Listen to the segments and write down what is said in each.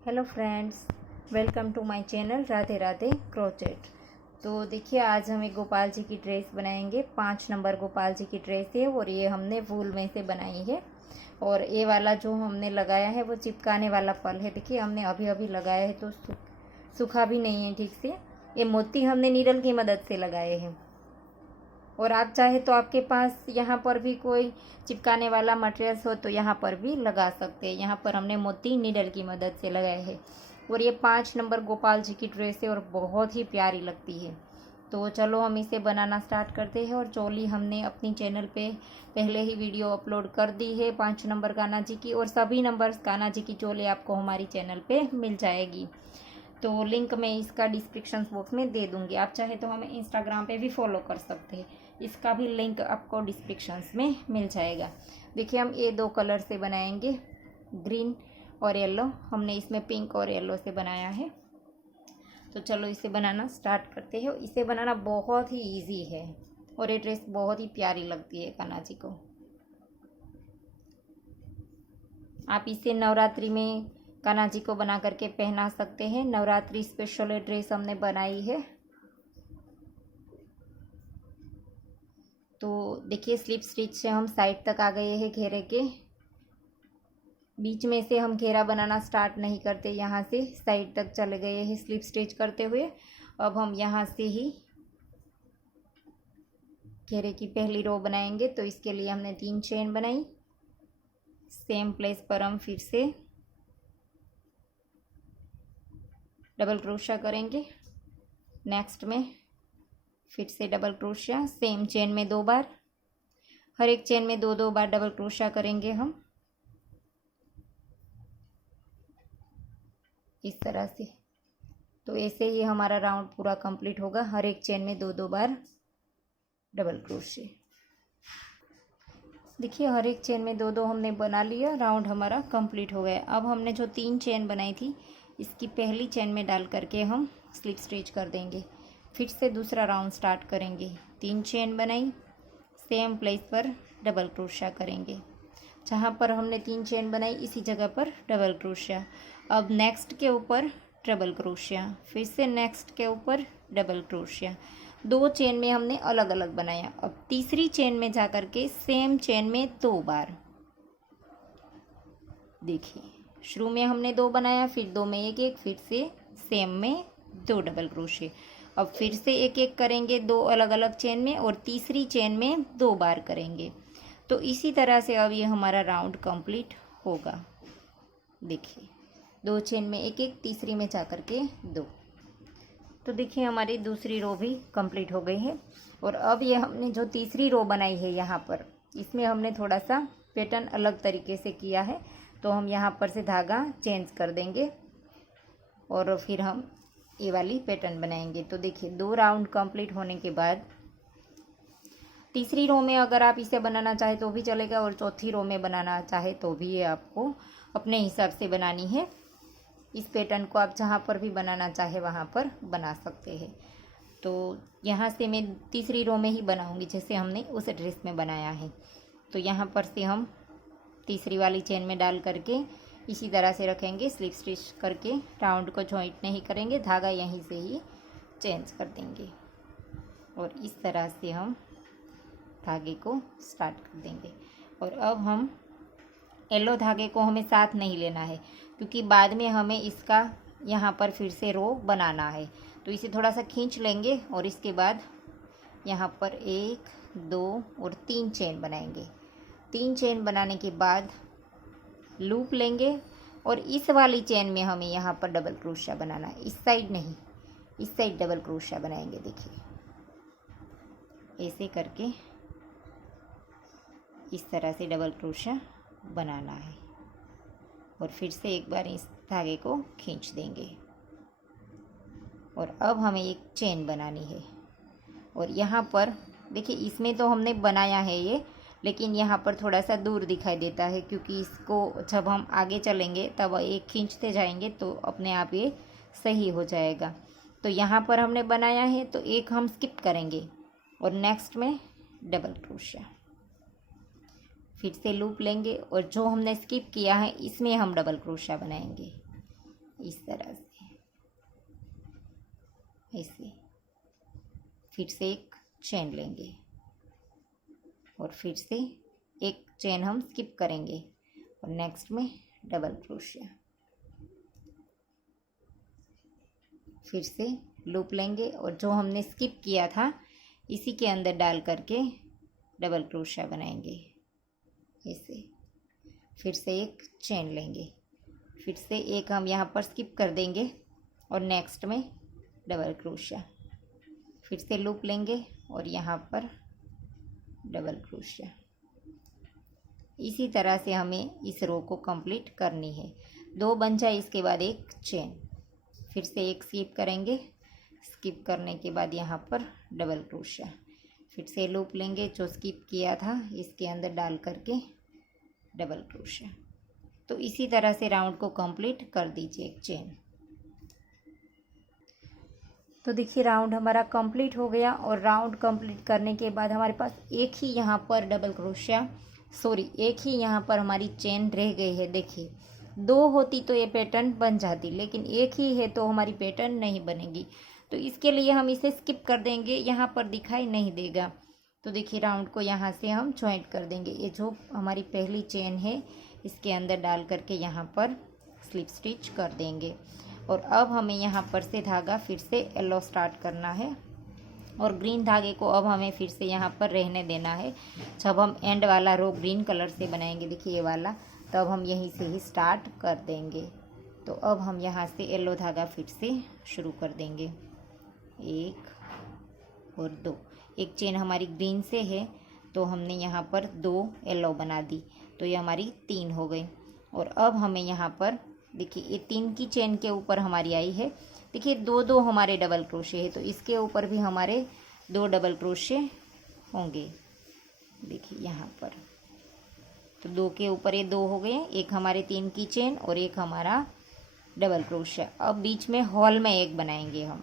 Hello friends, welcome to my channel Radhe Radhe crochet. तो देखिए, आज हम एक गोपाल जी की ड्रेस बनाएंगे। 5 नंबर गोपाल जी की ड्रेस है और ये हमने वूल में से बनाई है। और ये वाला जो हमने लगाया है वो चिपकाने वाला पल है। देखिए, हमने अभी अभी लगाया है तो सूखा भी नहीं है ठीक से। ये मोती हमने नीडल की मदद से लगाए हैं। और आप चाहे तो आपके पास यहाँ पर भी कोई चिपकाने वाला मटेरियल्स हो तो यहाँ पर भी लगा सकते हैं। यहाँ पर हमने मोती नीडल की मदद से लगाए हैं। और ये 5 नंबर गोपाल जी की ड्रेस है और बहुत ही प्यारी लगती है। तो चलो हम इसे बनाना स्टार्ट करते हैं। और चोली हमने अपनी चैनल पे पहले ही वीडियो अपलोड कर दी है 5 नंबर कान्हा जी की, और सभी नंबर कान्हा जी की चोली आपको हमारी चैनल पे मिल जाएगी। तो लिंक मैं इसका डिस्क्रिप्शन बॉक्स में दे दूंगी। आप चाहे तो हमें इंस्टाग्राम पे भी फॉलो कर सकते हैं, इसका भी लिंक आपको डिस्क्रिप्शन में मिल जाएगा। देखिए, हम ये 2 कलर से बनाएंगे, ग्रीन और येलो। हमने इसमें पिंक और येलो से बनाया है। तो चलो इसे बनाना स्टार्ट करते हैं। इसे बनाना बहुत ही ईजी है और ये ड्रेस बहुत ही प्यारी लगती है कान्हा जी को। आप इसे नवरात्रि में कान्हा जी को बना करके पहना सकते हैं। नवरात्रि स्पेशल ड्रेस हमने बनाई है। तो देखिए, स्लिप स्टिच से हम साइड तक आ गए हैं घेरे के। बीच में से हम घेरा बनाना स्टार्ट नहीं करते, यहाँ से साइड तक चले गए हैं स्लिप स्टिच करते हुए। अब हम यहाँ से ही घेरे की पहली रो बनाएंगे। तो इसके लिए हमने 3 चेन बनाई। सेम प्लेस पर हम फिर से डबल क्रोशिया करेंगे। नेक्स्ट में फिर से डबल क्रोशिया, सेम चेन में 2 बार। हर एक चेन में 2-2 बार डबल क्रोशिया करेंगे हम, इस तरह से। तो ऐसे ही हमारा राउंड पूरा कंप्लीट होगा। हर एक चेन में 2-2 बार डबल क्रोशिया। देखिए, हर एक चेन में 2-2 हमने बना लिया। राउंड हमारा कंप्लीट हो गया। अब हमने जो 3 चेन बनाई थी, इसकी पहली चेन में डाल करके हम स्लिप स्टिच कर देंगे। फिर से दूसरा राउंड स्टार्ट करेंगे। 3 चेन बनाई, सेम प्लेस पर डबल क्रोशिया करेंगे। जहाँ पर हमने 3 चेन बनाई इसी जगह पर डबल क्रोशिया। अब नेक्स्ट के ऊपर डबल क्रोशिया, फिर से नेक्स्ट के ऊपर डबल क्रोशिया। 2 चेन में हमने अलग अलग बनाया। अब तीसरी चेन में जा करके सेम चेन में 2 बार। देखिए, शुरू में हमने 2 बनाया, फिर 2 में 1-1, फिर से सेम में 2 डबल क्रोशिया। अब फिर से 1-1 करेंगे 2 अलग अलग चेन में, और तीसरी चेन में 2 बार करेंगे। तो इसी तरह से अब ये हमारा राउंड कंप्लीट होगा। देखिए, 2 चेन में 1-1, तीसरी में जा करके 2। तो देखिए, हमारी दूसरी रो भी कंप्लीट हो गई है। और अब ये हमने जो तीसरी रो बनाई है यहाँ पर, इसमें हमने थोड़ा सा पैटर्न अलग तरीके से किया है। तो हम यहाँ पर से धागा चेंज कर देंगे और फिर हम ये वाली पैटर्न बनाएंगे। तो देखिए, 2 राउंड कंप्लीट होने के बाद तीसरी रो में अगर आप इसे बनाना चाहे तो भी चलेगा, और चौथी रो में बनाना चाहे तो भी ये आपको अपने हिसाब से बनानी है। इस पैटर्न को आप जहाँ पर भी बनाना चाहे वहाँ पर बना सकते हैं। तो यहाँ से मैं तीसरी रो में ही बनाऊँगी जैसे हमने उस ड्रेस में बनाया है। तो यहाँ पर से हम तीसरी वाली चेन में डाल करके इसी तरह से रखेंगे, स्लिप स्टिच करके। राउंड को जॉइंट नहीं करेंगे, धागा यहीं से ही चेंज कर देंगे। और इस तरह से हम धागे को स्टार्ट कर देंगे। और अब हम येलो धागे को हमें साथ नहीं लेना है, क्योंकि बाद में हमें इसका यहाँ पर फिर से रो बनाना है। तो इसे थोड़ा सा खींच लेंगे और इसके बाद यहाँ पर 1, 2 और 3 चेन बनाएंगे। 3 चेन बनाने के बाद लूप लेंगे, और इस वाली चेन में हमें यहाँ पर डबल क्रोशिया बनाना है। इस साइड नहीं, इस साइड डबल क्रोशिया बनाएंगे। देखिए, ऐसे करके इस तरह से डबल क्रोशिया बनाना है। और फिर से एक बार इस धागे को खींच देंगे। और अब हमें एक चेन बनानी है। और यहाँ पर देखिए, इसमें तो हमने बनाया है ये, लेकिन यहाँ पर थोड़ा सा दूर दिखाई देता है, क्योंकि इसको जब हम आगे चलेंगे तब एक खींचते जाएंगे तो अपने आप ये सही हो जाएगा। तो यहाँ पर हमने बनाया है तो एक हम स्किप करेंगे और नेक्स्ट में डबल क्रोशिया। फिर से लूप लेंगे और जो हमने स्किप किया है इसमें हम डबल क्रोशिया बनाएंगे। इस तरह से, ऐसे। फिर से एक चेन लेंगे और फिर से एक चेन हम स्किप करेंगे और नेक्स्ट में डबल क्रोशिया। फिर से लूप लेंगे और जो हमने स्किप किया था इसी के अंदर डाल करके डबल क्रोशिया बनाएंगे ऐसे। फिर से एक चेन लेंगे, फिर से एक हम यहाँ पर स्किप कर देंगे और नेक्स्ट में डबल क्रोशिया। फिर से लूप लेंगे और यहाँ पर डबल क्रोशिया। इसी तरह से हमें इस रो को कंप्लीट करनी है। 2 बन जाए इसके बाद एक चेन, फिर से एक स्किप करेंगे, स्किप करने के बाद यहाँ पर डबल क्रोशिया। फिर से लूप लेंगे, जो स्किप किया था इसके अंदर डाल करके डबल क्रोशिया। तो इसी तरह से राउंड को कंप्लीट कर दीजिए एक चेन। तो देखिए राउंड हमारा कंप्लीट हो गया और राउंड कंप्लीट करने के बाद हमारे पास एक ही यहाँ पर डबल क्रोशिया, एक ही यहाँ पर हमारी चेन रह गई है। देखिए 2 होती तो ये पैटर्न बन जाती, लेकिन एक ही है तो हमारी पैटर्न नहीं बनेगी। तो इसके लिए हम इसे स्किप कर देंगे, यहाँ पर दिखाई नहीं देगा। तो देखिए राउंड को यहाँ से हम ज्वाइंट कर देंगे। ये जो हमारी पहली चेन है इसके अंदर डाल करके यहाँ पर स्लिप स्टिच कर देंगे। और अब हमें यहाँ पर से धागा फिर से येलो स्टार्ट करना है और ग्रीन धागे को अब हमें फिर से यहाँ पर रहने देना है। जब हम एंड वाला रो ग्रीन कलर से बनाएंगे, देखिए ये वाला, तब हम यहीं से ही स्टार्ट कर देंगे। तो अब हम यहाँ से येलो धागा फिर से शुरू कर देंगे, 1 और 2। एक चेन हमारी ग्रीन से है तो हमने यहाँ पर 2 येलो बना दी, तो ये हमारी 3 हो गई। और अब हमें यहाँ पर देखिए ये 3 की चेन के ऊपर हमारी आई है। देखिए 2 हमारे डबल क्रोशे है, तो इसके ऊपर भी हमारे 2 डबल क्रोशे होंगे। देखिए यहाँ पर तो 2 के ऊपर ये 2 हो गए, एक हमारे 3 की चेन और एक हमारा डबल क्रोशा। अब बीच में हॉल में एक बनाएंगे हम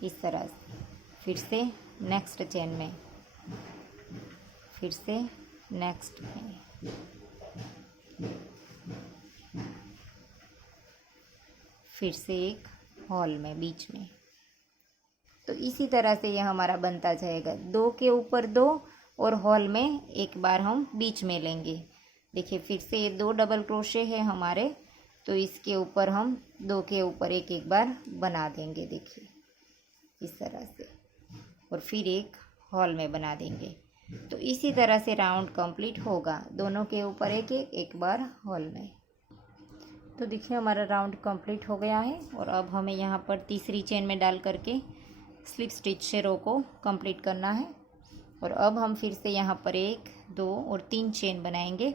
इस तरह से। फिर से नेक्स्ट चेन में, फिर से नेक्स्ट में, फिर से एक हॉल में बीच में। तो इसी तरह से यह हमारा बनता जाएगा। 2 के ऊपर 2 और हॉल में एक बार हम बीच में लेंगे। देखिए फिर से ये 2 डबल क्रोशे है हमारे, तो इसके ऊपर हम 2 के ऊपर एक बार बना देंगे। देखिए इस तरह से, और फिर एक हॉल में बना देंगे। तो इसी तरह से राउंड कंप्लीट होगा, दोनों के ऊपर एक बार हॉल में। तो देखिए हमारा राउंड कंप्लीट हो गया है। और अब हमें यहाँ पर तीसरी चेन में डाल करके स्लिप स्टिच से रो को कंप्लीट करना है। और अब हम फिर से यहाँ पर 1, 2 और 3 चेन बनाएंगे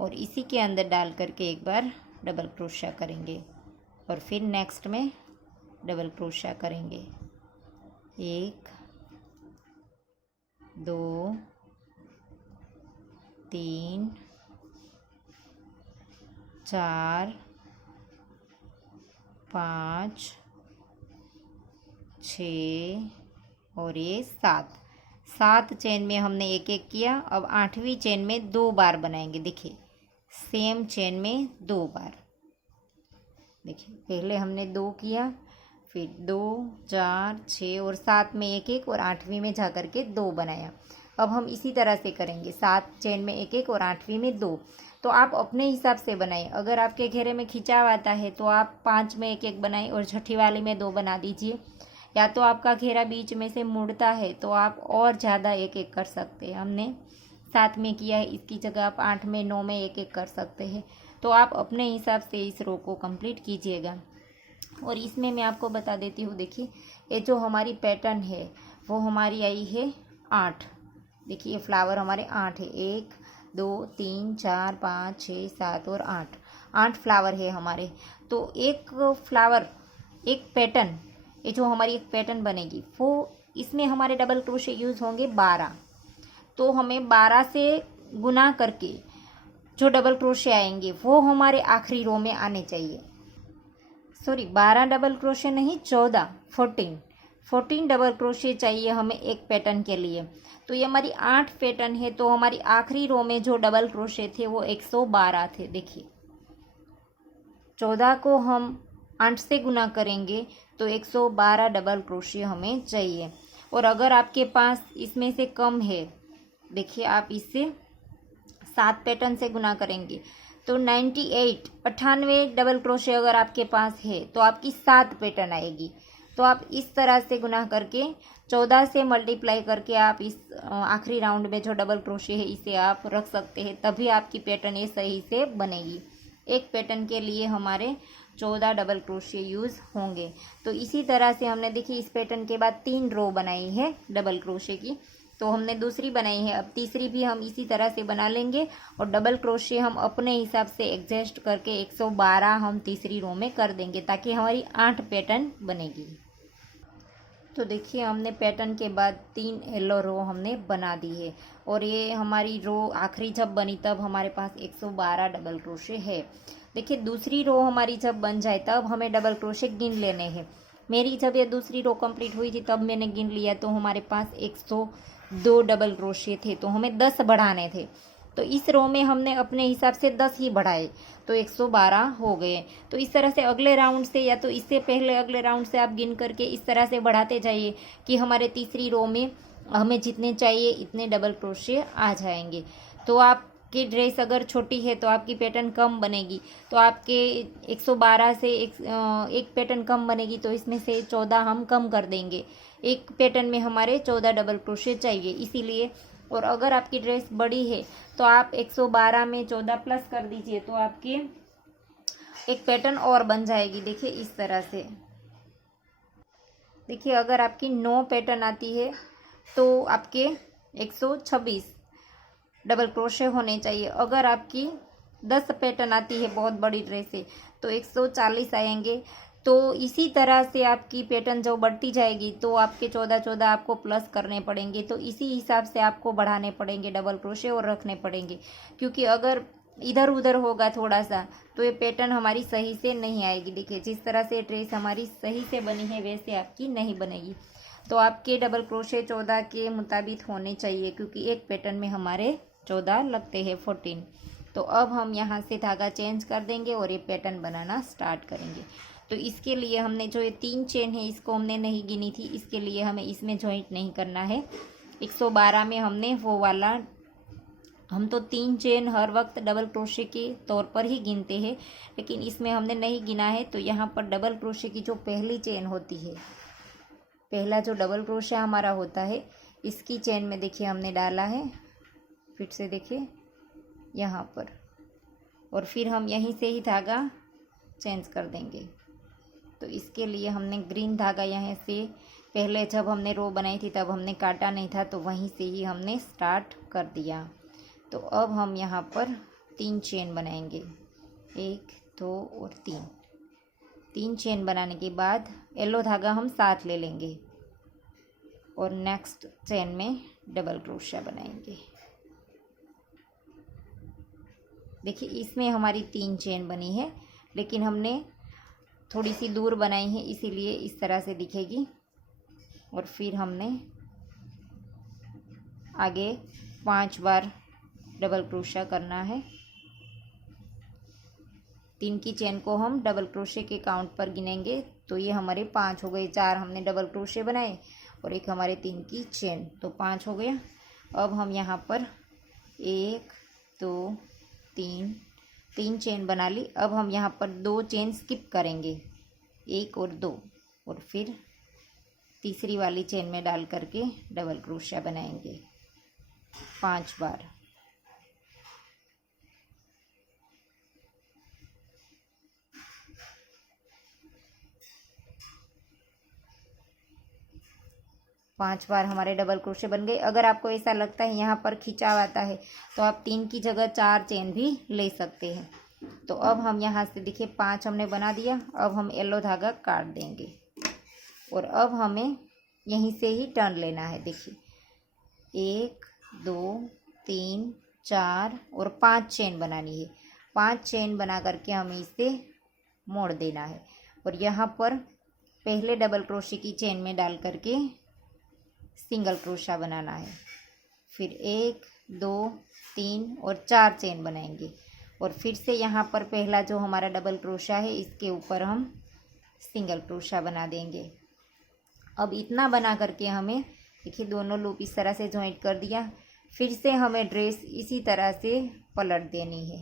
और इसी के अंदर डाल करके एक बार डबल क्रोशा करेंगे और फिर नेक्स्ट में डबल क्रोशा करेंगे। 1, 2, 3, 4, 5, 6 और ये 7 चेन में हमने एक किया। अब 8वीं चेन में 2 बार बनाएंगे। देखिए सेम चेन में 2 बार। देखिए पहले हमने 2 किया, फिर 2, 4, 6 और 7 में एक और 8वीं में जा कर के 2 बनाया। अब हम इसी तरह से करेंगे, 7 चेन में एक और 8वीं में 2। तो आप अपने हिसाब से बनाएं। अगर आपके घेरे में खिंचाव आता है तो आप 5 में एक बनाएं और छठी वाली में 2 बना दीजिए। या तो आपका घेरा बीच में से मुड़ता है तो आप और ज़्यादा एक कर सकते हैं। हमने 7 में किया है, इसकी जगह आप 8 में, 9 में एक कर सकते हैं। तो आप अपने हिसाब से इस रो को कंप्लीट कीजिएगा। और इसमें मैं आपको बता देती हूँ, देखिए ये जो हमारी पैटर्न है वो हमारी आई है 8। देखिए ये फ्लावर हमारे 8 है, 1, 2, 3, 4, 5, 6, 7 और 8 फ्लावर है हमारे। तो एक फ्लावर, एक पैटर्न, ये जो हमारी एक पैटर्न बनेगी वो इसमें हमारे डबल क्रोशे यूज़ होंगे 12। तो हमें 12 से गुना करके जो डबल क्रोशे आएंगे वो हमारे आखिरी रो में आने चाहिए। 12 डबल क्रोशे नहीं, 14 डबल क्रोशे चाहिए हमें एक पैटर्न के लिए। तो ये हमारी 8 पैटर्न है, तो हमारी आखिरी रो में जो डबल क्रोशे थे वो 112 थे। देखिए 14 को हम 8 से गुना करेंगे तो 112 डबल क्रोशे हमें चाहिए। और अगर आपके पास इसमें से कम है, देखिए आप इससे 7 पैटर्न से गुना करेंगे तो 98 डबल क्रोशे अगर आपके पास है तो आपकी 7 पैटर्न आएगी। तो आप इस तरह से गुना करके 14 से मल्टीप्लाई करके आप इस आखिरी राउंड में जो डबल क्रोशे है इसे आप रख सकते हैं, तभी आपकी पैटर्न ये सही से बनेगी। एक पैटर्न के लिए हमारे 14 डबल क्रोशे यूज़ होंगे। तो इसी तरह से हमने देखिए इस पैटर्न के बाद 3 रो बनाई है डबल क्रोशे की, तो हमने दूसरी बनाई है, अब तीसरी भी हम इसी तरह से बना लेंगे और डबल क्रोशे हम अपने हिसाब से एडजस्ट करके 112 हम तीसरी रो में कर देंगे ताकि हमारी 8 पैटर्न बनेगी। तो देखिए हमने पैटर्न के बाद 3 येलो रो हमने बना दी है और ये हमारी रो आखिरी जब बनी तब हमारे पास 112 डबल क्रोशे है। देखिए दूसरी रो हमारी जब बन जाए तब हमें डबल क्रोशे गिन लेने हैं। मेरी जब ये दूसरी रो कंप्लीट हुई थी तब मैंने गिन लिया तो हमारे पास 102 डबल क्रोशे थे, तो हमें 10 बढ़ाने थे। तो इस रो में हमने अपने हिसाब से 10 ही बढ़ाए तो 112 हो गए। तो इस तरह से अगले राउंड से या तो इससे पहले अगले राउंड से आप गिन करके इस तरह से बढ़ाते जाइए कि हमारे तीसरी रो में हमें जितने चाहिए इतने डबल क्रोशे आ जाएंगे। तो आपकी ड्रेस अगर छोटी है तो आपकी पैटर्न कम बनेगी, तो आपके 112 से एक पैटर्न कम बनेगी तो इसमें से 14 हम कम कर देंगे। एक पैटर्न में हमारे 14 डबल क्रोशे चाहिए इसीलिए। और अगर आपकी ड्रेस बड़ी है तो आप 112 में 14 प्लस कर दीजिए तो आपकी एक पैटर्न और बन जाएगी। देखिए इस तरह से, देखिए अगर आपकी 9 पैटर्न आती है तो आपके 126 डबल क्रोशे होने चाहिए। अगर आपकी 10 पैटर्न आती है बहुत बड़ी ड्रेस है तो 140 आएंगे। तो इसी तरह से आपकी पैटर्न जो बढ़ती जाएगी तो आपके 14 आपको प्लस करने पड़ेंगे। तो इसी हिसाब से आपको बढ़ाने पड़ेंगे डबल क्रोशे और रखने पड़ेंगे, क्योंकि अगर इधर उधर होगा थोड़ा सा तो ये पैटर्न हमारी सही से नहीं आएगी। देखिए जिस तरह से ड्रेस हमारी सही से बनी है वैसे आपकी नहीं बनेगी। तो आपके डबल क्रोशे 14 के मुताबिक होने चाहिए, क्योंकि एक पैटर्न में हमारे 14 लगते हैं 14। तो अब हम यहाँ से धागा चेंज कर देंगे और ये पैटर्न बनाना स्टार्ट करेंगे। तो इसके लिए हमने जो ये 3 चेन है इसको हमने नहीं गिनी थी, इसके लिए हमें इसमें जॉइंट नहीं करना है। 112 में हमने वो वाला, हम तो 3 चेन हर वक्त डबल क्रोशे के तौर पर ही गिनते हैं, लेकिन इसमें हमने नहीं गिना है। तो यहाँ पर डबल क्रोशे की जो पहली चेन होती है, पहला जो डबल क्रोशा हमारा होता है इसकी चेन में देखिए हमने डाला है, फिर से देखिए यहाँ पर, और फिर हम यहीं से ही धागा चेंज कर देंगे। तो इसके लिए हमने ग्रीन धागा यहाँ से, पहले जब हमने रो बनाई थी तब हमने काटा नहीं था तो वहीं से ही हमने स्टार्ट कर दिया। तो अब हम यहाँ पर 3 चेन बनाएंगे, 1 2 और 3 चेन बनाने के बाद येलो धागा हम साथ ले लेंगे और नेक्स्ट चेन में डबल क्रोशा बनाएंगे। देखिए इसमें हमारी 3 चेन बनी है, लेकिन हमने थोड़ी सी दूर बनाई है इसीलिए इस तरह से दिखेगी। और फिर हमने आगे 5 बार डबल क्रोशा करना है। 3 की चेन को हम डबल क्रोशे के काउंट पर गिनेंगे तो ये हमारे 5 हो गए। 4 हमने डबल क्रोशे बनाए और एक हमारे 3 की चेन, तो 5 हो गया। अब हम यहाँ पर 1 2 3 चेन बना ली। अब हम यहाँ पर 2 चेन स्किप करेंगे, 1 और 2, और फिर तीसरी वाली चेन में डाल करके डबल क्रोशा बनाएंगे 5 बार। पांच बार हमारे डबल क्रोशे बन गए। अगर आपको ऐसा लगता है यहाँ पर खिंचाव आता है तो आप 3 की जगह 4 चेन भी ले सकते हैं। तो अब हम यहाँ से देखिए 5 हमने बना दिया। अब हम येलो धागा काट देंगे और अब हमें यहीं से ही टर्न लेना है। देखिए 1 2 3 4 और 5 चेन बनानी है। 5 चेन बना करके हमें इसे मोड़ देना है और यहाँ पर पहले डबल क्रोशे की चेन में डाल करके सिंगल क्रोशा बनाना है। फिर 1 2 3 और 4 चेन बनाएंगे और फिर से यहाँ पर पहला जो हमारा डबल क्रोशा है इसके ऊपर हम सिंगल क्रोशा बना देंगे। अब इतना बना करके हमें देखिए दोनों लूप इस तरह से जॉइंट कर दिया। फिर से हमें ड्रेस इसी तरह से पलट देनी है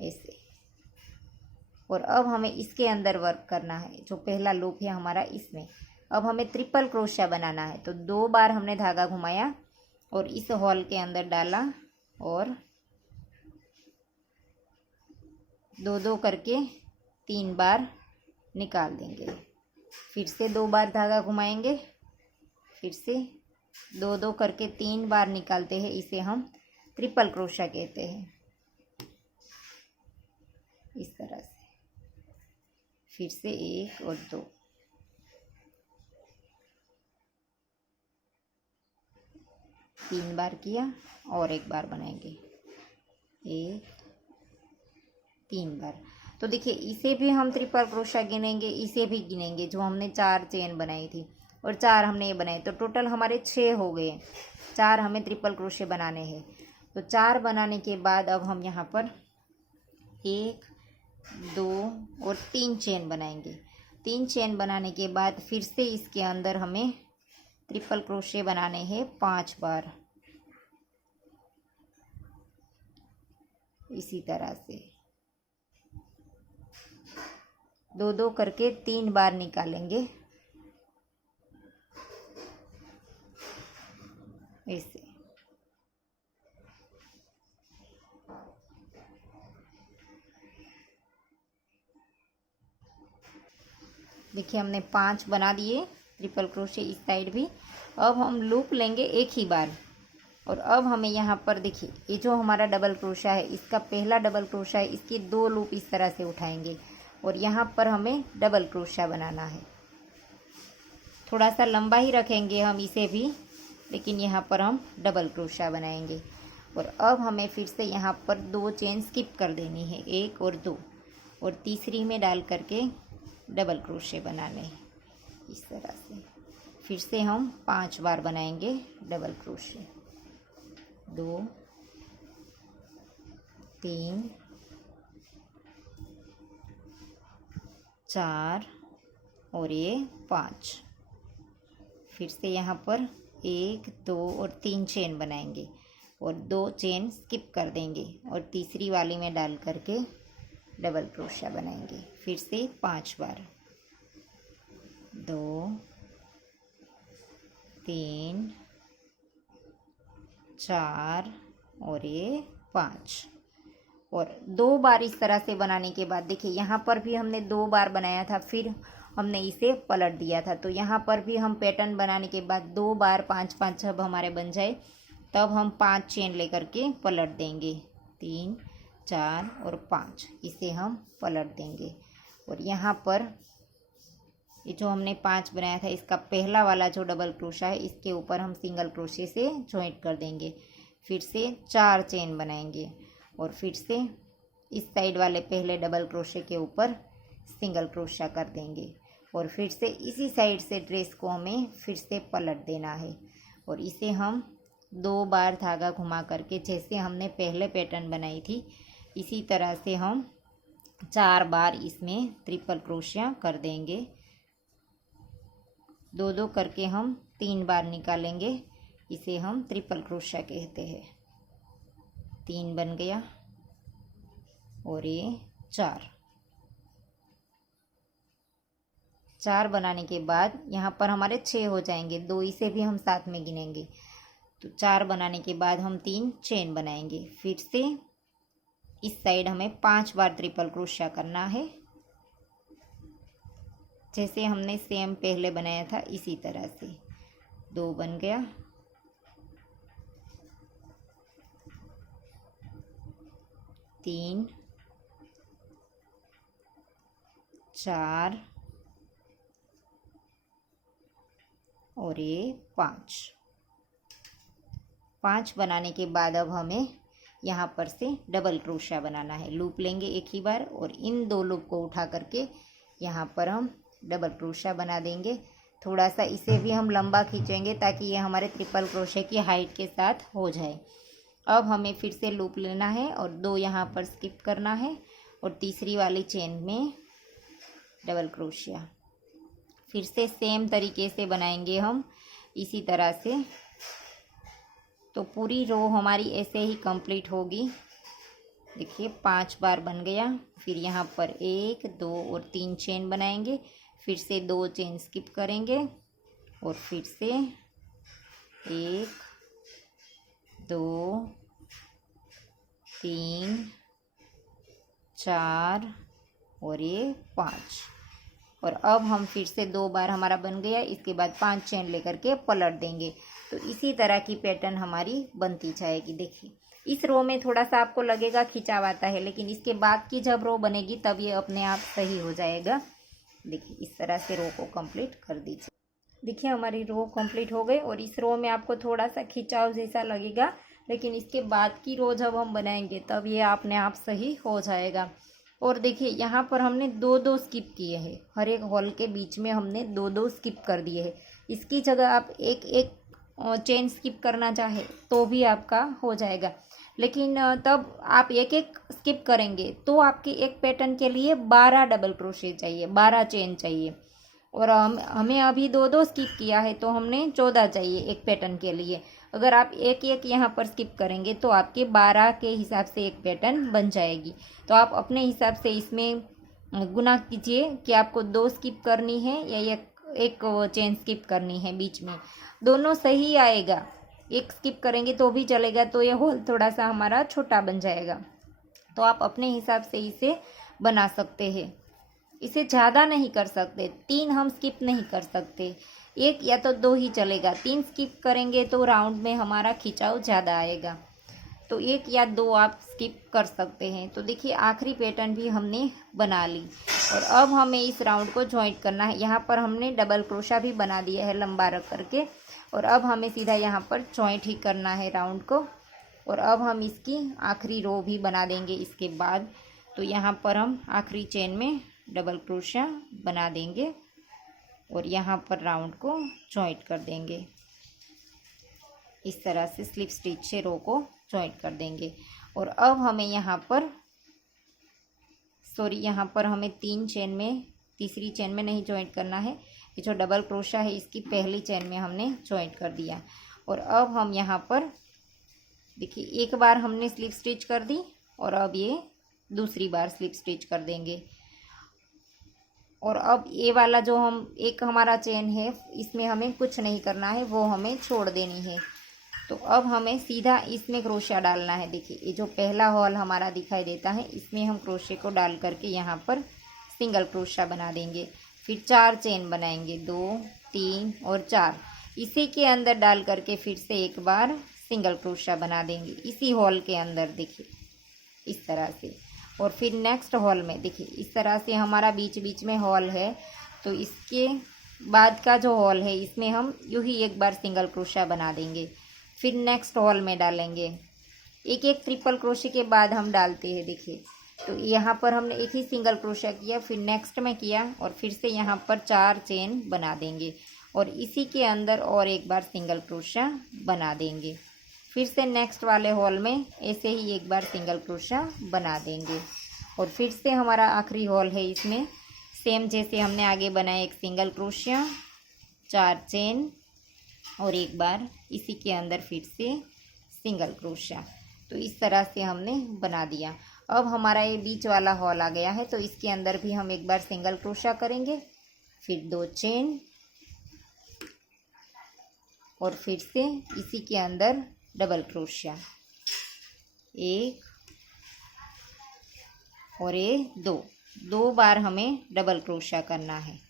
ऐसे, और अब हमें इसके अंदर वर्क करना है। जो पहला लूप है हमारा इसमें अब हमें ट्रिपल क्रोशा बनाना है। तो 2 बार हमने धागा घुमाया और इस हॉल के अंदर डाला और 2-2 करके 3 बार निकाल देंगे। फिर से 2 बार धागा घुमाएंगे, फिर से 2-2 करके 3 बार निकालते हैं। इसे हम ट्रिपल क्रोशा कहते हैं। इस तरह से फिर से 1 और 2, 3 बार किया और 1 बार बनाएंगे, 1 3 बार। तो देखिए इसे भी हम ट्रिपल क्रोशा गिनेंगे, इसे भी गिनेंगे। जो हमने 4 चेन बनाई थी और 4 हमने ये बनाए, तो टोटल हमारे 6 हो गए। 4 हमें ट्रिपल क्रोशे बनाने हैं। तो 4 बनाने के बाद अब हम यहाँ पर 1 2 और 3 चेन बनाएंगे। 3 चेन बनाने के बाद फिर से इसके अंदर हमें ट्रिपल क्रोशे बनाने हैं 5 बार, इसी तरह से 2-2 करके 3 बार निकालेंगे ऐसे। देखिए हमने 5 बना दिए ट्रिपल क्रोशे इस साइड भी। अब हम लूप लेंगे एक ही बार, और अब हमें यहाँ पर देखिए ये जो हमारा डबल क्रोशा है इसका पहला डबल क्रोशा है, इसके 2 लूप इस तरह से उठाएंगे और यहाँ पर हमें डबल क्रोशा बनाना है। थोड़ा सा लंबा ही रखेंगे हम इसे भी, लेकिन यहाँ पर हम डबल क्रोशा बनाएंगे। और अब हमें फिर से यहाँ पर 2 चेन स्किप कर देनी है, 1 और 2, और तीसरी में डाल करके डबल क्रोशे बनाने हैं इस तरह से। फिर से हम 5 बार बनाएंगे डबल क्रोशे, 2 3 4 और ये 5। फिर से यहाँ पर 1 2 और 3 चेन बनाएंगे और 2 चेन स्किप कर देंगे और तीसरी वाली में डाल करके डबल क्रोशा बनाएंगे। फिर से 5 बार, 2 3 4 और ये 5। और 2 बार इस तरह से बनाने के बाद देखिए यहाँ पर भी हमने 2 बार बनाया था, फिर हमने इसे पलट दिया था। तो यहाँ पर भी हम पैटर्न बनाने के बाद 2 बार 5-5 जब हमारे बन जाए तब हम 5 चेन लेकर के पलट देंगे, 3 4 और 5 इसे हम पलट देंगे। और यहाँ पर ये जो हमने 5 बनाया था इसका पहला वाला जो डबल क्रोशा है इसके ऊपर हम सिंगल क्रोशे से जॉइंट कर देंगे। फिर से 4 चेन बनाएंगे और फिर से इस साइड वाले पहले डबल क्रोशे के ऊपर सिंगल क्रोशा कर देंगे और फिर से इसी साइड से ड्रेस को हमें फिर से पलट देना है। और इसे हम 2 बार धागा घुमा करके जैसे हमने पहले पैटर्न बनाई थी इसी तरह से हम 4 बार इसमें ट्रिपल क्रोशिया कर देंगे। 2-2 करके हम 3 बार निकालेंगे, इसे हम ट्रिपल क्रोशिया कहते हैं। 3 बन गया और ये 4 बनाने के बाद यहाँ पर हमारे 6 हो जाएंगे, 2 इसे भी हम साथ में गिनेंगे। तो 4 बनाने के बाद हम 3 चेन बनाएंगे। फिर से इस साइड हमें 5 बार ट्रिपल क्रोशिया करना है, जैसे हमने सेम पहले बनाया था इसी तरह से। 2 बन गया, 3 4 और ये 5 बनाने के बाद अब हमें यहाँ पर से डबल क्रोशिया बनाना है। लूप लेंगे एक ही बार और इन 2 लूप को उठा करके यहाँ पर हम डबल क्रोशिया बना देंगे। थोड़ा सा इसे भी हम लंबा खींचेंगे ताकि ये हमारे ट्रिपल क्रोशिया की हाइट के साथ हो जाए। अब हमें फिर से लूप लेना है और 2 यहाँ पर स्किप करना है और तीसरी वाली चेन में डबल क्रोशिया। फिर से सेम तरीके से बनाएंगे हम इसी तरह से। तो पूरी रो हमारी ऐसे ही कंप्लीट होगी। देखिए 5 बार बन गया। फिर यहाँ पर 1 2 और 3 चेन बनाएंगे, फिर से 2 चेन स्किप करेंगे और फिर से 1 2 3 4 और ये 5। और अब हम फिर से 2 बार हमारा बन गया, इसके बाद 5 चेन लेकर के पलट देंगे। तो इसी तरह की पैटर्न हमारी बनती जाएगी। देखिए इस रो में थोड़ा सा आपको लगेगा खिंचाव आता है, लेकिन इसके बाद की जब रो बनेगी तब ये अपने आप सही हो जाएगा। देखिए इस तरह से रो को कंप्लीट कर दीजिए। देखिए हमारी रो कंप्लीट हो गई और इस रो में आपको थोड़ा सा खिंचाव जैसा लगेगा, लेकिन इसके बाद की रो जब हम बनाएंगे तब ये अपने आप सही हो जाएगा। और देखिए यहाँ पर हमने 2 स्किप किए हैं, हर एक हॉल के बीच में हमने 2 स्किप कर दिए हैं। इसकी जगह आप एक चेन स्किप करना चाहे तो भी आपका हो जाएगा, लेकिन तब आप एक स्किप करेंगे तो आपके एक पैटर्न के लिए 12 डबल क्रोशे चाहिए, 12 चेन चाहिए। और हमें अभी 2 स्किप किया है तो हमने 14 चाहिए एक पैटर्न के लिए। अगर आप एक यहाँ पर स्किप करेंगे तो आपके 12 के हिसाब से एक पैटर्न बन जाएगी। तो आप अपने हिसाब से इसमें गुना कीजिए कि आपको 2 स्किप करनी है या एक चेन स्किप करनी है बीच में। दोनों सही आएगा, एक स्किप करेंगे तो भी चलेगा, तो ये होल थोड़ा सा हमारा छोटा बन जाएगा। तो आप अपने हिसाब से इसे बना सकते हैं। इसे ज़्यादा नहीं कर सकते, 3 हम स्किप नहीं कर सकते, 1 या तो 2 ही चलेगा। 3 स्किप करेंगे तो राउंड में हमारा खिंचाव ज़्यादा आएगा, तो 1 या 2 आप स्किप कर सकते हैं। तो देखिए आखिरी पैटर्न भी हमने बना ली और अब हमें इस राउंड को जॉइंट करना है। यहाँ पर हमने डबल क्रोशा भी बना दिया है लंबा रख करके, और अब हमें सीधा यहाँ पर जॉइंट ही करना है राउंड को। और अब हम इसकी आखिरी रो भी बना देंगे इसके बाद। तो यहाँ पर हम आखिरी चेन में डबल क्रोशा बना देंगे और यहाँ पर राउंड को जॉइंट कर देंगे। इस तरह से स्लिप स्टिच से रो को जॉइंट कर देंगे। और अब हमें यहाँ पर हमें 3 चेन में, तीसरी चेन में नहीं जॉइंट करना है। ये जो डबल क्रोशा है इसकी पहली चेन में हमने जॉइंट कर दिया। और अब हम यहाँ पर देखिए एक बार हमने स्लिप स्टिच कर दी और अब ये दूसरी बार स्लिप स्टिच कर देंगे। और अब ये वाला जो एक हमारा चेन है इसमें हमें कुछ नहीं करना है, वो हमें छोड़ देनी है। तो अब हमें सीधा इसमें क्रोशिया डालना है। देखिए ये जो पहला हॉल हमारा दिखाई देता है इसमें हम क्रोशे को डाल करके यहाँ पर सिंगल क्रोशिया बना देंगे। फिर 4 चेन बनाएंगे, 2 3 और 4। इसी के अंदर डाल करके फिर से एक बार सिंगल क्रोशिया बना देंगे इसी हॉल के अंदर। देखिए इस तरह से। और फिर नेक्स्ट हॉल में देखिए इस तरह से हमारा बीच बीच में हॉल है, तो इसके बाद का जो हॉल है इसमें हम यूँ ही एक बार सिंगल क्रोशिया बना देंगे। फिर नेक्स्ट हॉल में डालेंगे, एक ट्रिपल क्रोशिया के बाद हम डालते हैं। देखिए तो यहाँ पर हमने एक ही सिंगल क्रोशिया किया, फिर नेक्स्ट में किया और फिर से यहाँ पर 4 चेन बना देंगे और इसी के अंदर और एक बार सिंगल क्रोशिया बना देंगे। फिर से नेक्स्ट वाले हॉल में ऐसे ही एक बार सिंगल क्रोशिया बना देंगे। और फिर से हमारा आखिरी हॉल है, इसमें सेम जैसे हमने आगे बनाया, एक सिंगल क्रोशिया, 4 चेन और एक बार इसी के अंदर फिर से सिंगल क्रोशिया। तो इस तरह से हमने बना दिया। अब हमारा ये बीच वाला हॉल आ गया है, तो इसके अंदर भी हम एक बार सिंगल क्रोशिया करेंगे, फिर 2 चेन और फिर से इसी के अंदर डबल क्रोशिया, 1 और ये 2 बार हमें डबल क्रोशिया करना है।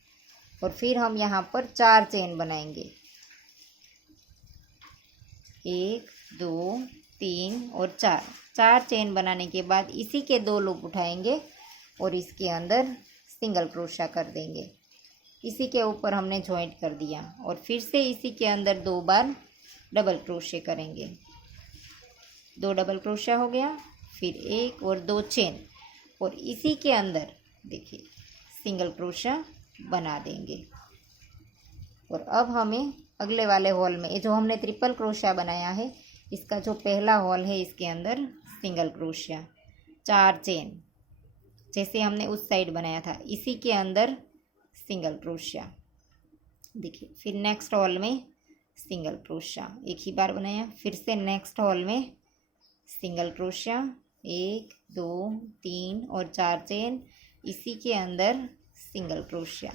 और फिर हम यहाँ पर 4 चेन बनाएंगे, 1 2 3 और 4 चेन बनाने के बाद इसी के 2 लूप उठाएंगे और इसके अंदर सिंगल क्रोशिया कर देंगे। इसी के ऊपर हमने जॉइंट कर दिया और फिर से इसी के अंदर 2 बार डबल क्रोशिया करेंगे। 2 डबल क्रोशिया हो गया, फिर 1 और 2 चेन और इसी के अंदर देखिए सिंगल क्रोशिया बना देंगे। और अब हमें अगले वाले हॉल में ये जो हमने ट्रिपल क्रोशिया बनाया है इसका जो पहला हॉल है इसके अंदर सिंगल क्रोशिया, 4 चेन जैसे हमने उस साइड बनाया था इसी के अंदर सिंगल क्रोशिया। देखिए फिर नेक्स्ट हॉल में सिंगल क्रोशिया, एक ही बार बनाया, फिर से नेक्स्ट हॉल में सिंगल क्रोशिया, 1 2 3 और 4 चेन, इसी के अंदर सिंगल क्रोशिया।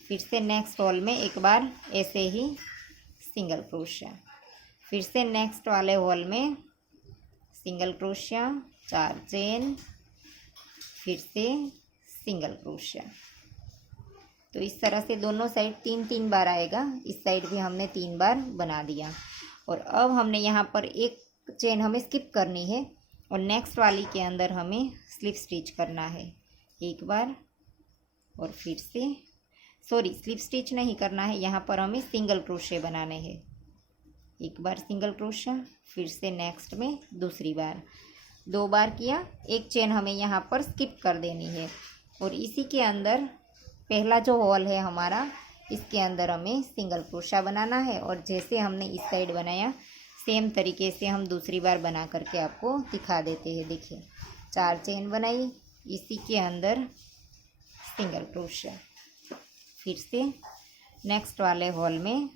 फिर से नेक्स्ट हॉल में एक बार ऐसे ही सिंगल क्रोशिया, फिर से नेक्स्ट वाले हॉल में सिंगल क्रोशिया, 4 चेन, फिर से सिंगल क्रोशिया। तो इस तरह से दोनों साइड 3-3 बार आएगा। इस साइड भी हमने 3 बार बना दिया। और अब हमने यहाँ पर एक चेन हमें स्किप करनी है और नेक्स्ट वाली के अंदर हमें स्लिप स्टिच करना है एक बार, और फिर से स्लिप स्टिच नहीं करना है, यहाँ पर हमें सिंगल क्रोशे बनाने हैं। एक बार सिंगल क्रोशा, फिर से नेक्स्ट में दूसरी बार, 2 बार किया, एक चेन हमें यहाँ पर स्किप कर देनी है और इसी के अंदर पहला जो हॉल है हमारा इसके अंदर हमें सिंगल क्रोशा बनाना है। और जैसे हमने इस साइड बनाया सेम तरीके से हम दूसरी बार बना करके आपको दिखा देते हैं। देखिए 4 चेन बनाई, इसी के अंदर सिंगल क्रोशा, फिर से नेक्स्ट वाले हॉल में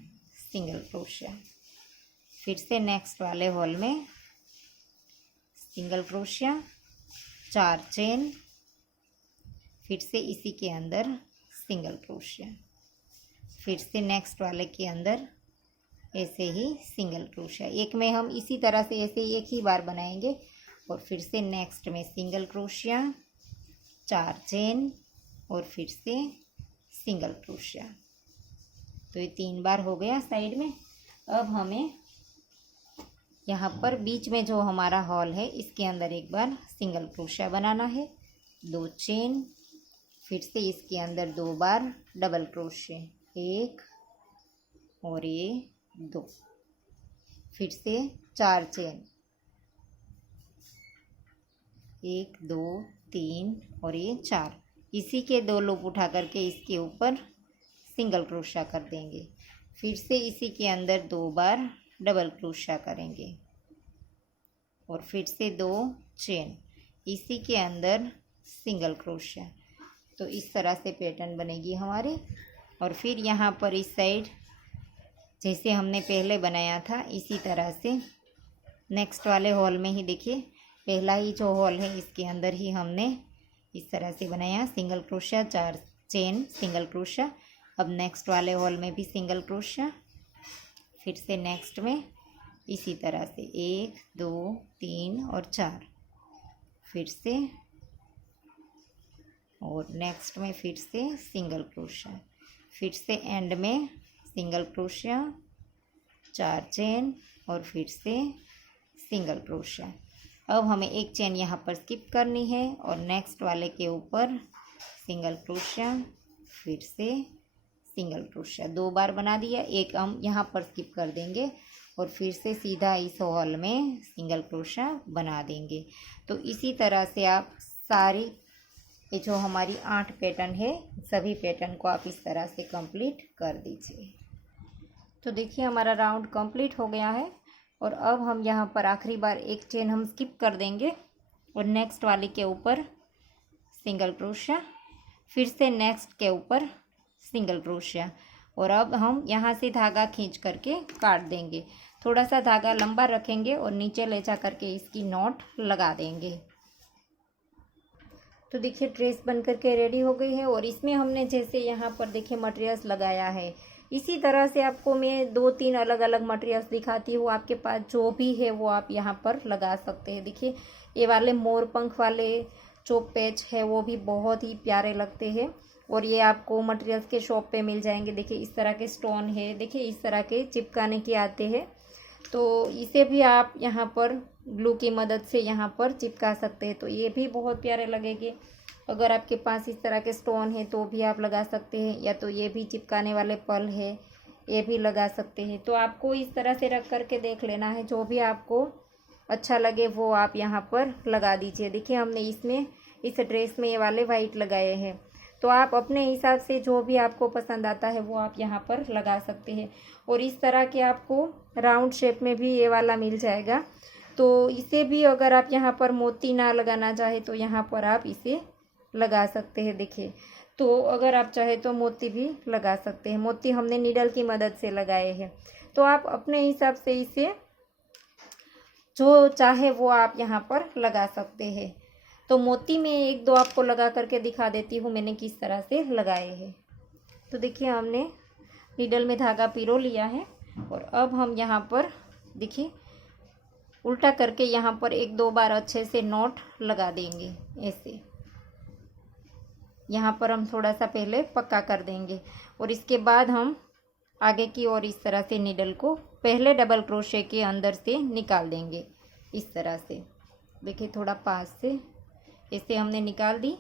सिंगल क्रोशा, फिर से नेक्स्ट वाले हॉल में सिंगल क्रोशा, 4 चेन, फिर से इसी के अंदर सिंगल क्रोशिया, फिर से नेक्स्ट वाले के अंदर ऐसे ही सिंगल क्रोशिया। एक में हम इसी तरह से ऐसे ही एक ही बार बनाएंगे और फिर से नेक्स्ट में सिंगल क्रोशिया, 4 चेन और फिर से सिंगल क्रोशिया। तो ये 3 बार हो गया साइड में। अब हमें यहाँ पर बीच में जो हमारा हॉल है इसके अंदर एक बार सिंगल क्रोशिया बनाना है, 2 चेन, फिर से इसके अंदर 2 बार डबल क्रोशे, 1 और ये 2, फिर से 4 चेन, 1 2 3 और ये 4, इसी के 2 लूप उठा करके इसके ऊपर सिंगल क्रोशा कर देंगे। फिर से इसी के अंदर 2 बार डबल क्रोशा करेंगे और फिर से 2 चेन, इसी के अंदर सिंगल क्रोशा। तो इस तरह से पैटर्न बनेगी हमारी। और फिर यहाँ पर इस साइड जैसे हमने पहले बनाया था इसी तरह से नेक्स्ट वाले हॉल में ही देखिए पहला ही जो हॉल है इसके अंदर ही हमने इस तरह से बनाया, single crochet, 4 chain, single crochet. अब नेक्स्ट वाले हॉल में भी सिंगल क्रोशा, फिर से नेक्स्ट में इसी तरह से 1 2 3 और 4, फिर से और नेक्स्ट में फिर से सिंगल क्रोशा, फिर से एंड में सिंगल क्रोशा, 4 चेन और फिर से सिंगल क्रोशा। अब हमें एक चेन यहाँ पर स्किप करनी है और नेक्स्ट वाले के ऊपर सिंगल क्रोशा, फिर से सिंगल क्रोशा, 2 बार बना दिया, एक हम यहाँ पर स्किप कर देंगे और फिर से सीधा इस हॉल में सिंगल क्रोशा बना देंगे। तो इसी तरह से आप सारी ये जो हमारी 8 पैटर्न है सभी पैटर्न को आप इस तरह से कंप्लीट कर दीजिए। तो देखिए हमारा राउंड कंप्लीट हो गया है और अब हम यहाँ पर आखिरी बार एक चेन हम स्किप कर देंगे और नेक्स्ट वाले के ऊपर सिंगल क्रोशिया, फिर से नेक्स्ट के ऊपर सिंगल क्रोशिया। और अब हम यहाँ से धागा खींच करके काट देंगे, थोड़ा सा धागा लंबा रखेंगे और नीचे ले जा करके इसकी नॉट लगा देंगे। तो देखिए ड्रेस बन करके रेडी हो गई है और इसमें हमने जैसे यहाँ पर देखिए मटेरियल्स लगाया है, इसी तरह से आपको मैं 2-3 अलग अलग मटेरियल्स दिखाती हूँ। आपके पास जो भी है वो आप यहाँ पर लगा सकते हैं। देखिए ये वाले मोर पंख वाले जो पैच है वो भी बहुत ही प्यारे लगते हैं और ये आपको मटेरियल्स के शॉप पे मिल जाएंगे। देखिए इस तरह के स्टोन है, देखिए इस तरह के चिपकाने के आते हैं, तो इसे भी आप यहाँ पर ग्लू की मदद से यहाँ पर चिपका सकते हैं, तो ये भी बहुत प्यारे लगेंगे। अगर आपके पास इस तरह के स्टोन है तो भी आप लगा सकते हैं, या तो ये भी चिपकाने वाले पल है ये भी लगा सकते हैं। तो आपको इस तरह से रख करके देख लेना है, जो भी आपको अच्छा लगे वो आप यहाँ पर लगा दीजिए। देखिए हमने इसमें इस ड्रेस में ये वाले वाइट लगाए हैं, तो आप अपने हिसाब से जो भी आपको पसंद आता है वो आप यहाँ पर लगा सकते हैं। और इस तरह के आपको राउंड शेप में भी ये वाला मिल जाएगा। तो इसे भी अगर आप यहाँ पर मोती ना लगाना चाहे तो यहाँ पर आप इसे लगा सकते हैं। देखिए, तो अगर आप चाहे तो मोती भी लगा सकते हैं। मोती हमने नीडल की मदद से लगाए हैं। तो आप अपने हिसाब से इसे जो चाहे वो आप यहाँ पर लगा सकते हैं। तो मोती में एक दो आपको लगा करके दिखा देती हूँ मैंने किस तरह से लगाए हैं। तो देखिए, हमने नीडल में धागा पिरो लिया है और अब हम यहाँ पर देखिए उल्टा करके यहाँ पर एक दो बार अच्छे से नॉट लगा देंगे। ऐसे यहाँ पर हम थोड़ा सा पहले पक्का कर देंगे और इसके बाद हम आगे की ओर इस तरह से नीडल को पहले डबल क्रोशे के अंदर से निकाल देंगे। इस तरह से देखिए, थोड़ा पास से इसे हमने निकाल दी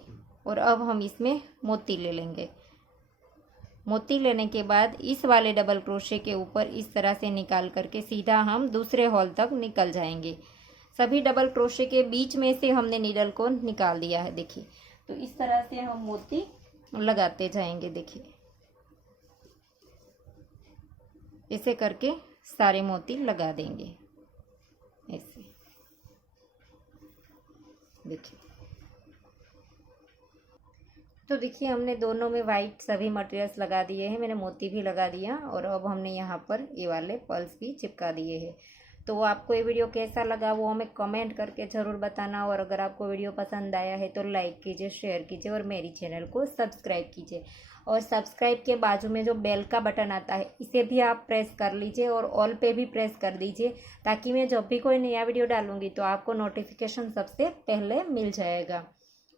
और अब हम इसमें मोती ले लेंगे। मोती लेने के बाद इस वाले डबल क्रोशे के ऊपर इस तरह से निकाल करके सीधा हम दूसरे हॉल तक निकल जाएंगे। सभी डबल क्रोशे के बीच में से हमने नीडल को निकाल दिया है। देखिए, तो इस तरह से हम मोती लगाते जाएंगे। देखिए, ऐसे करके सारे मोती लगा देंगे। ऐसे देखिए, तो देखिए हमने दोनों में वाइट सभी मटेरियल्स लगा दिए हैं। मैंने मोती भी लगा दिया और अब हमने यहाँ पर ये वाले पर्ल्स भी चिपका दिए हैं। तो आपको ये वीडियो कैसा लगा वो हमें कमेंट करके ज़रूर बताना। और अगर आपको वीडियो पसंद आया है तो लाइक कीजिए, शेयर कीजिए और मेरी चैनल को सब्सक्राइब कीजिए। और सब्सक्राइब के बाजू में जो बेल का बटन आता है इसे भी आप प्रेस कर लीजिए और ऑल पे भी प्रेस कर दीजिए, ताकि मैं जब भी कोई नया वीडियो डालूँगी तो आपको नोटिफिकेशन सबसे पहले मिल जाएगा।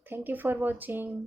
Thank you for watching.